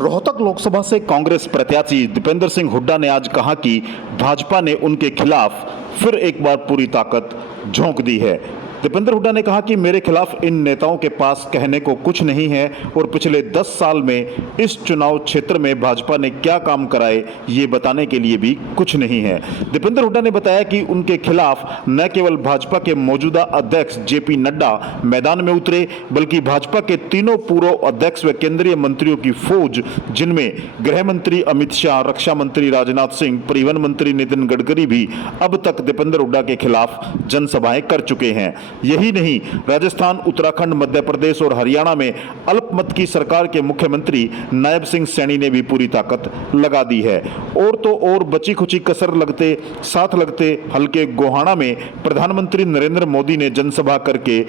रोहतक लोकसभा से कांग्रेस प्रत्याशी दीपेंद्र सिंह हुड्डा ने आज कहा कि भाजपा ने उनके खिलाफ फिर एक बार पूरी ताकत झोंक दी है। दीपेंद्र हुड्डा ने कहा कि मेरे खिलाफ इन नेताओं के पास कहने को कुछ नहीं है और पिछले 10 साल में इस चुनाव क्षेत्र में भाजपा ने क्या काम कराए ये बताने के लिए भी कुछ नहीं है। दीपेंद्र हुड्डा ने बताया कि उनके खिलाफ न केवल भाजपा के मौजूदा अध्यक्ष जेपी नड्डा मैदान में उतरे, बल्कि भाजपा के तीनों पूर्व अध्यक्ष व केंद्रीय मंत्रियों की फौज, जिनमें गृह मंत्री अमित शाह, रक्षा मंत्री राजनाथ सिंह, परिवहन मंत्री नितिन गडकरी भी अब तक दीपेंद्र हुड्डा के खिलाफ जनसभाएं कर चुके हैं। यही नहीं, राजस्थान, उत्तराखंड, मध्य प्रदेश और हरियाणा में अल्पमत की सरकार के मुख्यमंत्री नायब सिंह सैनी ने भी पूरी ताकत लगा दी है। और तो और बची खुची कसर लगते हल्के गोहाना में प्रधानमंत्री नरेंद्र मोदी ने जनसभा करके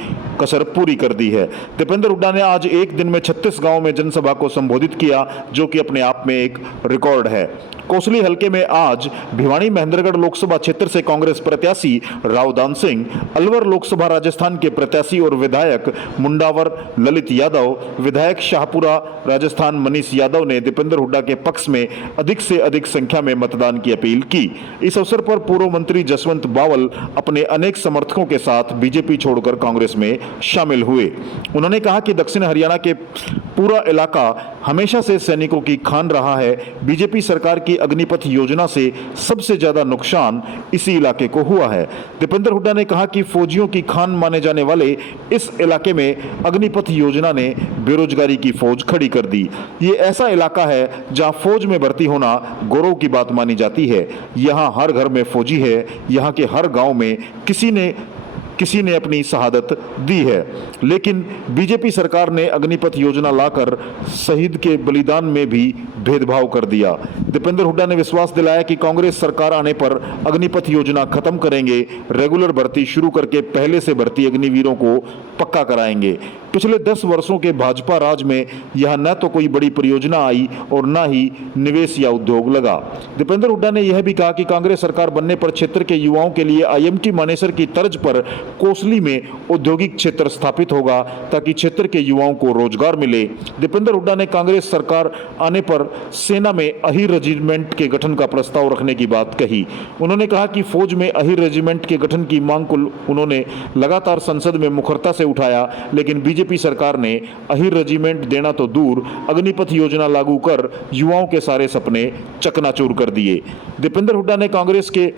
कसर पूरी कर दी है। दीपेंद्र हुड्डा ने आज एक दिन में 36 गांवों में जनसभा को संबोधित किया, जो कि अपने आप में एक रिकॉर्ड है। कोसली हलके में आज भिवानी महेंद्रगढ़ लोकसभा क्षेत्र से कांग्रेस प्रत्याशी रावदान सिंह, अलवर लोकसभा राजस्थान के प्रत्याशी और विधायक मुंडावर ललित यादव, विधायक शाहपुरा राजस्थान मनीष यादव ने दीपेंद्र हुड्डा के पक्ष में अधिक से अधिक संख्या में मतदान की अपील की। इस अवसर पर पूर्व मंत्री जसवंत बावल अपने अनेक समर्थकों के साथ बीजेपी छोड़कर कांग्रेस में शामिल हुए। उन्होंने कहा कि दक्षिण हरियाणा के पूरा इलाका हमेशा से सैनिकों की खान रहा है। बीजेपी सरकार की अग्निपथ योजना से सबसे ज्यादा नुकसान इसी इलाके को हुआ है। दीपेंद्र हुड्डा ने कहा कि फौजियों की खान माने जाने वाले इस इलाके में अग्निपथ योजना ने बेरोजगारी की फौज खड़ी कर दी। ये ऐसा इलाका है जहां फौज में भर्ती होना गौरव की बात मानी जाती है। यहां हर घर में फौजी है। यहां के हर गांव में किसी ने अपनी शहादत दी है। लेकिन बीजेपी सरकार ने अग्निपथ योजना लाकर शहीद के बलिदान में भी भेदभाव कर दिया। दीपेंद्र हुड्डा ने विश्वास दिलाया कि कांग्रेस सरकार आने पर अग्निपथ योजना खत्म करेंगे, रेगुलर भर्ती शुरू करके पहले से भर्ती अग्निवीरों को पक्का कराएंगे। पिछले 10 वर्षों के भाजपा राज में यह न तो कोई बड़ी परियोजना आई और न ही निवेश या उद्योग लगा। दीपेंद्र हुड्डा ने यह भी कहा कि कांग्रेस सरकार बनने पर क्षेत्र के युवाओं के लिए आईएमटी मानेसर की तर्ज पर कोसली में औद्योगिक क्षेत्र स्थापित होगा, ताकि क्षेत्र के युवाओं को रोजगार मिले। दीपेंद्र हुड्डा ने कांग्रेस सरकार आने पर सेना में अहीर रेजिमेंट के गठन का प्रस्ताव रखने की बात कही। उन्होंने कहा कि फौज में अहीर रेजिमेंट के गठन की मांग को उन्होंने लगातार संसद में मुखरता से उठाया, लेकिन बीजेपी सरकार ने अहीर रेजिमेंट देना तो दूर, अग्निपथ योजना लागू कर युवाओं के सारे सपने चकनाचूर कर दिए। दीपेंद्र हुड्डा ने कांग्रेस के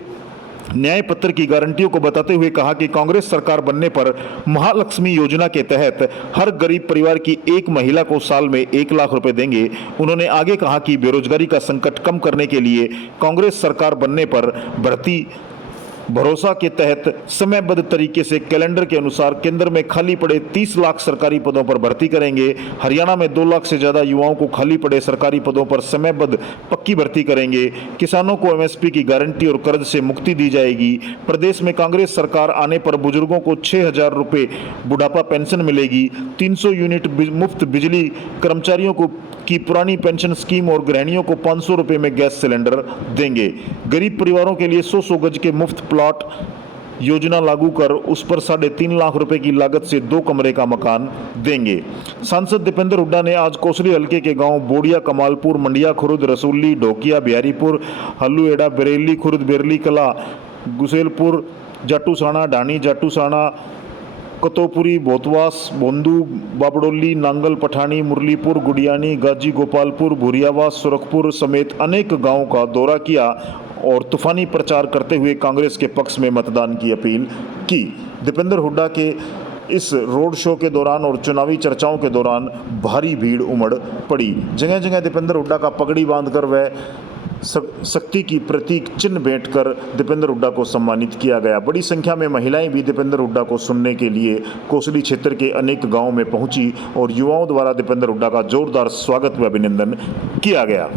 न्याय पत्र की गारंटियों को बताते हुए कहा कि कांग्रेस सरकार बनने पर महालक्ष्मी योजना के तहत हर गरीब परिवार की एक महिला को साल में 1 लाख रुपए देंगे। उन्होंने आगे कहा कि बेरोजगारी का संकट कम करने के लिए कांग्रेस सरकार बनने पर भर्ती भरोसा के तहत समयबद्ध तरीके से कैलेंडर के अनुसार केंद्र में खाली पड़े 30 लाख सरकारी पदों पर भर्ती करेंगे। हरियाणा में 2 लाख से ज्यादा युवाओं को खाली पड़े सरकारी पदों पर समयबद्ध पक्की भर्ती करेंगे। किसानों को एमएसपी की गारंटी और कर्ज से मुक्ति दी जाएगी। प्रदेश में कांग्रेस सरकार आने पर बुजुर्गों को 6,000 रुपए बुढ़ापा पेंशन मिलेगी। 300 यूनिट मुफ्त बिजली, कर्मचारियों को की पुरानी पेंशन स्कीम और गृहिणियों को 500 रुपए में गैस सिलेंडर देंगे। गरीब परिवारों के लिए 100 गज के मुफ्त प्लॉट योजना लागू कर उस पर 3.5 लाख रुपए की लागत से 2 कमरे का मकान देंगे। सांसद दीपेंद्र हुड्डा ने आज कोसली हल्के के गांव बोडिया, कमालपुर, मंडिया खुर्द, रसूली, ढोकिया, बिहारीपुर, हल्लूएड़ा, बरेली खुर्द, बेरली कला, गुसेलपुर, जाटूसाना, ढाणी, जाटूसाना, कतोपुरी, बोतवास, बोंदू, बाबडोली, नांगल, पठानी, मुरलीपुर, गुडियानी, गाजी गोपालपुर, भूरियावास, सुरखपुर समेत अनेक गांवों का दौरा किया और तूफानी प्रचार करते हुए कांग्रेस के पक्ष में मतदान की अपील की। दीपेंद्र हुड्डा के इस रोड शो के दौरान और चुनावी चर्चाओं के दौरान भारी भीड़ उमड़ पड़ी। जगह जगह दीपेंद्र हुड्डा का पगड़ी बांधकर वह शक्ति की प्रतीक चिन्ह भेंटकर दीपेंद्र हुड्डा को सम्मानित किया गया। बड़ी संख्या में महिलाएं भी दीपेंद्र हुड्डा को सुनने के लिए कोसली क्षेत्र के अनेक गांवों में पहुंची और युवाओं द्वारा दीपेंद्र हुड्डा का जोरदार स्वागत व अभिनंदन किया गया।